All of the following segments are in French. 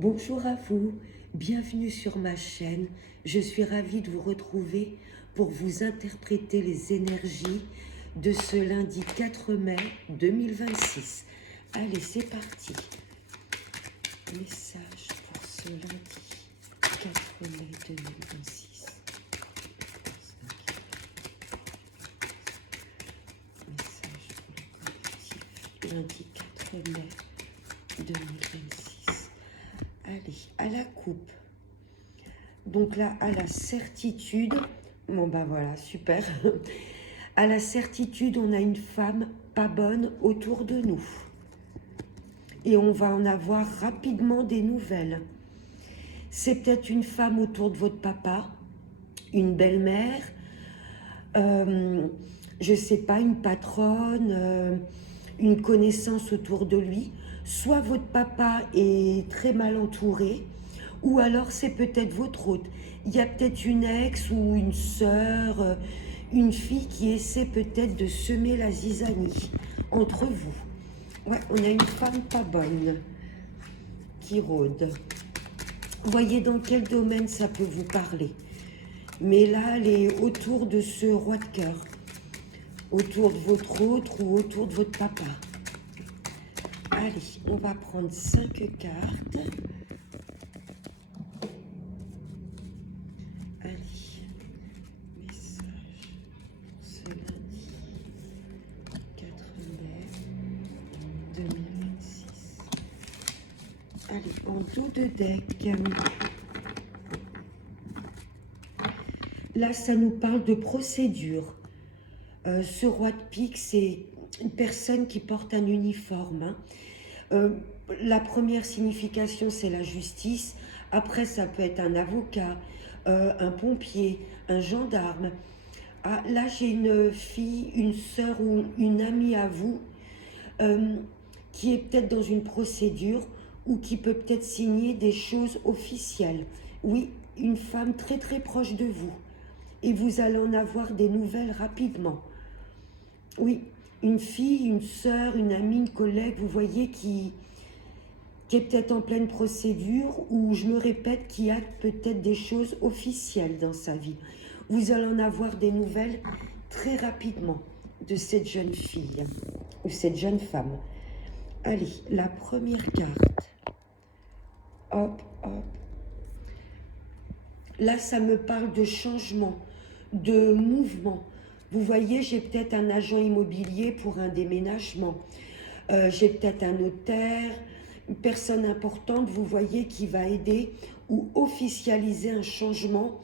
Bonjour à vous, bienvenue sur ma chaîne. Je suis ravie de vous retrouver pour vous interpréter les énergies de ce lundi 4 mai 2026. Allez, c'est parti. Message pour ce lundi 4 mai 2026. Message pour le collectif lundi 4 mai 2026. Allez, à la coupe. Donc là, à la certitude, bon bah voilà, super. À la certitude, on a une femme pas bonne autour de nous. Et on va en avoir rapidement des nouvelles. C'est peut-être une femme autour de votre papa, une belle-mère, je sais pas, une patronne, une connaissance autour de lui. Soit votre papa est très mal entouré, ou alors c'est peut-être votre hôte. Il y a peut-être une ex ou une sœur, une fille qui essaie peut-être de semer la zizanie entre vous. Ouais, on a une femme pas bonne qui rôde. Voyez dans quel domaine ça peut vous parler. Mais là, elle est autour de ce roi de cœur, autour de votre autre ou autour de votre papa. Allez, on va prendre 5 cartes. Allez, message pour ce lundi 4 mai 2026. Allez, en dos de deck. Là, ça nous parle de procédure. Ce roi de pique, c'est une personne qui porte un uniforme. La première signification, c'est la justice. Après, ça peut être un avocat, un pompier, un gendarme. Ah, là, j'ai une fille, une sœur ou une amie à vous qui est peut-être dans une procédure ou qui peut peut-être signer des choses officielles. Oui, une femme très très proche de vous. Et vous allez en avoir des nouvelles rapidement. Oui, une fille, une sœur, une amie, une collègue, vous voyez, qui est peut-être en pleine procédure, ou je me répète, qui a peut-être des choses officielles dans sa vie. Vous allez en avoir des nouvelles très rapidement de cette jeune fille ou cette jeune femme. Allez, la première carte. Hop, hop. Là, ça me parle de changement, de mouvement. Vous voyez, j'ai peut-être un agent immobilier pour un déménagement. J'ai peut-être un notaire, une personne importante, vous voyez, qui va aider ou officialiser un changement.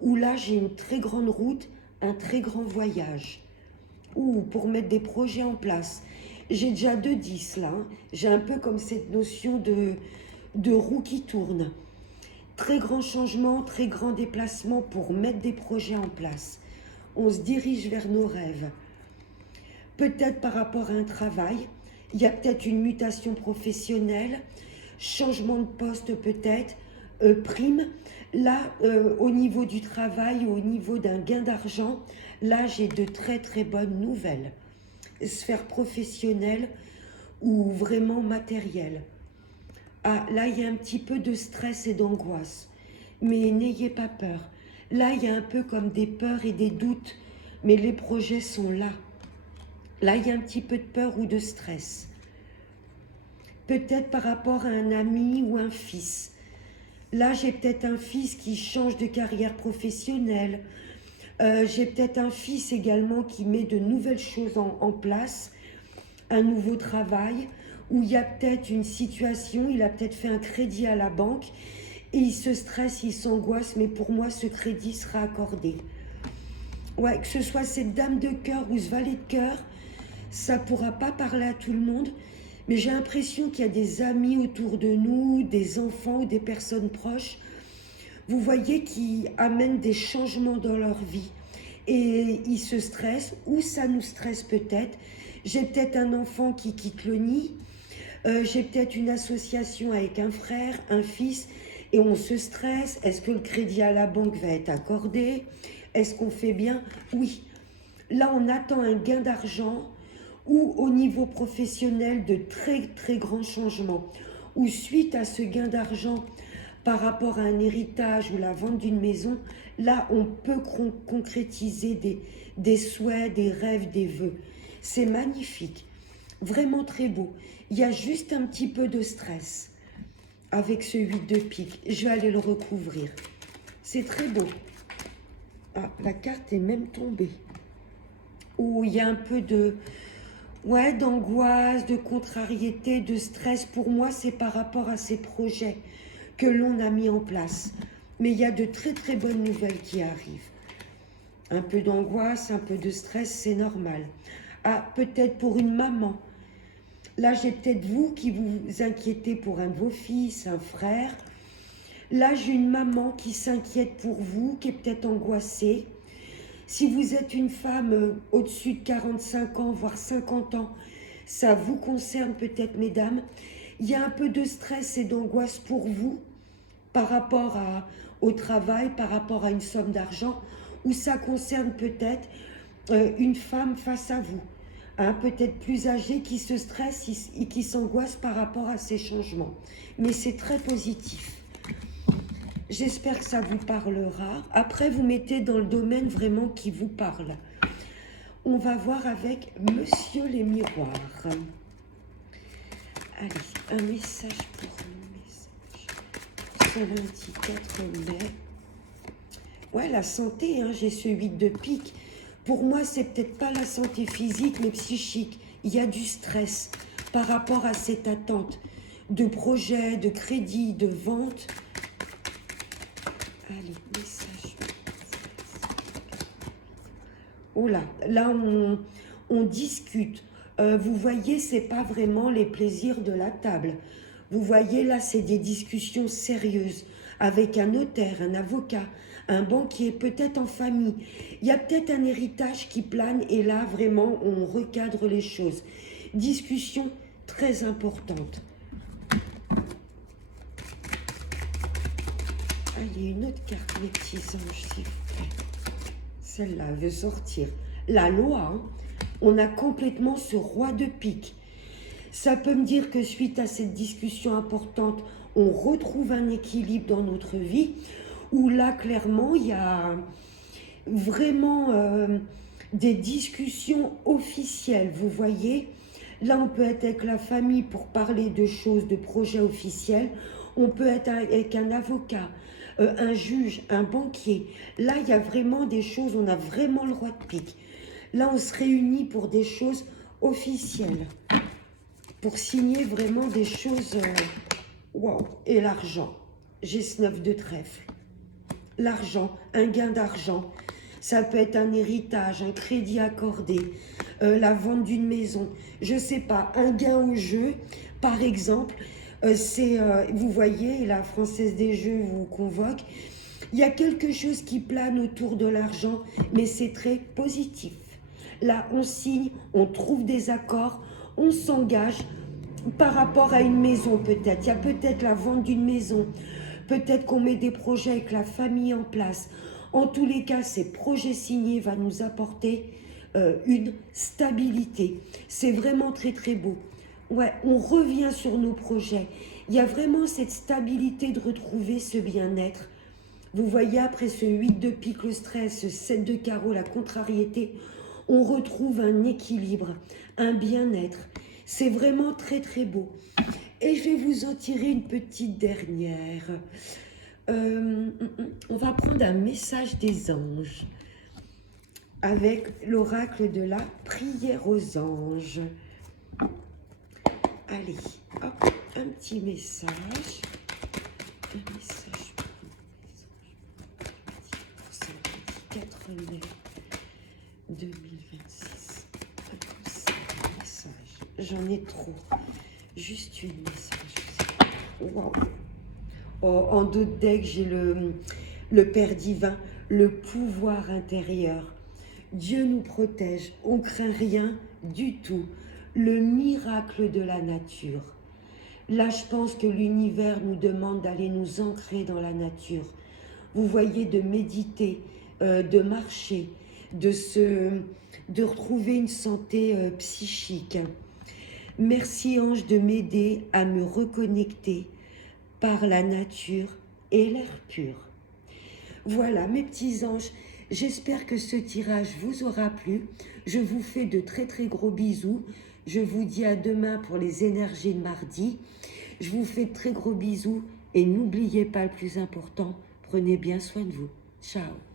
Ou là, j'ai une très grande route, un très grand voyage. Ou pour mettre des projets en place. J'ai déjà 2 10 là. Hein. J'ai un peu comme cette notion de roue qui tourne. Très grand changement, très grand déplacement pour mettre des projets en place. On se dirige vers nos rêves. Peut-être par rapport à un travail, il y a peut-être une mutation professionnelle, changement de poste peut-être, prime. Là, au niveau du travail, au niveau d'un gain d'argent, là, j'ai de très très bonnes nouvelles. Sphère professionnelle ou vraiment matérielle. Ah, là, il y a un petit peu de stress et d'angoisse. Mais n'ayez pas peur. Là, il y a un peu comme des peurs et des doutes. Mais les projets sont là. Là, il y a un petit peu de peur ou de stress. Peut-être par rapport à un ami ou un fils. Là, j'ai peut-être un fils qui change de carrière professionnelle. J'ai peut-être un fils également qui met de nouvelles choses en place. Un nouveau travail. Où il y a peut-être une situation, il a peut-être fait un crédit à la banque et il se stresse, il s'angoisse, mais pour moi, ce crédit sera accordé. Ouais, que ce soit cette dame de cœur ou ce valet de cœur, ça ne pourra pas parler à tout le monde, mais j'ai l'impression qu'il y a des amis autour de nous, des enfants ou des personnes proches, vous voyez, qui amènent des changements dans leur vie. Et ils se stressent, ou ça nous stresse peut-être. J'ai peut-être un enfant qui quitte le nid, j'ai peut-être une association avec un frère, un fils, et on se stresse. Est-ce que le crédit à la banque va être accordé? Est-ce qu'on fait bien? Oui. Là, on attend un gain d'argent ou au niveau professionnel de très très grands changements. ou suite à ce gain d'argent par rapport à un héritage ou la vente d'une maison, là, on peut concrétiser des souhaits, des rêves, des vœux. C'est magnifique, vraiment très beau. Il y a juste un petit peu de stress avec ce 8 de pique. Je vais aller le recouvrir. C'est très beau. Ah, la carte est même tombée. Oh, il y a un peu de... Ouais, d'angoisse, de contrariété, de stress. Pour moi, c'est par rapport à ces projets que l'on a mis en place. Mais il y a de très très bonnes nouvelles qui arrivent. Un peu d'angoisse, un peu de stress, c'est normal. Ah, peut-être pour une maman. Là, j'ai peut-être vous qui vous inquiétez pour un de vos fils, un frère. Là, j'ai une maman qui s'inquiète pour vous, qui est peut-être angoissée. Si vous êtes une femme au-dessus de 45 ans, voire 50 ans, ça vous concerne peut-être, mesdames. Il y a un peu de stress et d'angoisse pour vous par rapport au travail, par rapport à une somme d'argent, ou ça concerne peut-être une femme face à vous, hein, peut-être plus âgée, qui se stresse et qui s'angoisse par rapport à ces changements. Mais c'est très positif. J'espère que ça vous parlera. Après, vous mettez dans le domaine vraiment qui vous parle. On va voir avec Monsieur les Miroirs. Allez, un message pour nous. Ce lundi 4 mai. Ouais, la santé, hein, j'ai ce 8 de pique. Pour moi, c'est peut-être pas la santé physique, mais psychique. Il y a du stress par rapport à cette attente de projet, de crédit, de vente. Allez, message. Oh là, là on discute. Vous voyez, c'est pas vraiment les plaisirs de la table. Vous voyez, là, c'est des discussions sérieuses avec un notaire, un avocat, un banquier, peut-être en famille. Il y a peut-être un héritage qui plane et là, vraiment, on recadre les choses. Discussion très importante. Allez, une autre carte, mes petits anges, s'il vous plaît. Celle-là veut sortir. La loi, hein, on a complètement ce roi de pique. Ça peut me dire que suite à cette discussion importante, on retrouve un équilibre dans notre vie, où là, clairement, il y a vraiment des discussions officielles. Vous voyez, là, on peut être avec la famille pour parler de choses, de projets officiels. On peut être avec un avocat, un juge, un banquier. Là, il y a vraiment des choses, on a vraiment le roi de pique. Là, on se réunit pour des choses officielles, pour signer vraiment des choses... Waouh. Et l'argent, j'ai ce 9 de trèfle. L'argent, un gain d'argent. Ça peut être un héritage, un crédit accordé, la vente d'une maison. Je ne sais pas, un gain au jeu, par exemple. Vous voyez, la Française des Jeux vous convoque. Il y a quelque chose qui plane autour de l'argent, mais c'est très positif. Là, on signe, on trouve des accords, on s'engage par rapport à une maison peut-être. Il y a peut-être la vente d'une maison. Peut-être qu'on met des projets avec la famille en place. En tous les cas, ces projets signés vont nous apporter une stabilité. C'est vraiment très très beau. Ouais, on revient sur nos projets. Il y a vraiment cette stabilité de retrouver ce bien-être. Vous voyez, après ce 8 de pique, le stress, ce 7 de carreau, la contrariété, on retrouve un équilibre, un bien-être. C'est vraiment très très beau. Et je vais vous en tirer une petite dernière. On va prendre un message des anges avec l'oracle de la prière aux anges. Allez, hop, un petit message. Un message pour ce 4 mai 2026. Un message. J'en ai trop. Juste une message. Waouh. Oh, en d'autres decks, j'ai le Père divin, le pouvoir intérieur. Dieu nous protège, on craint rien du tout. Le miracle de la nature. Là, je pense que l'univers nous demande d'aller nous ancrer dans la nature. Vous voyez, de méditer, de marcher, de retrouver une santé psychique. Merci ange de m'aider à me reconnecter par la nature et l'air pur. Voilà mes petits anges, j'espère que ce tirage vous aura plu. Je vous fais de très très gros bisous. Je vous dis à demain pour les énergies de mardi. Je vous fais de très gros bisous et n'oubliez pas le plus important, prenez bien soin de vous. Ciao.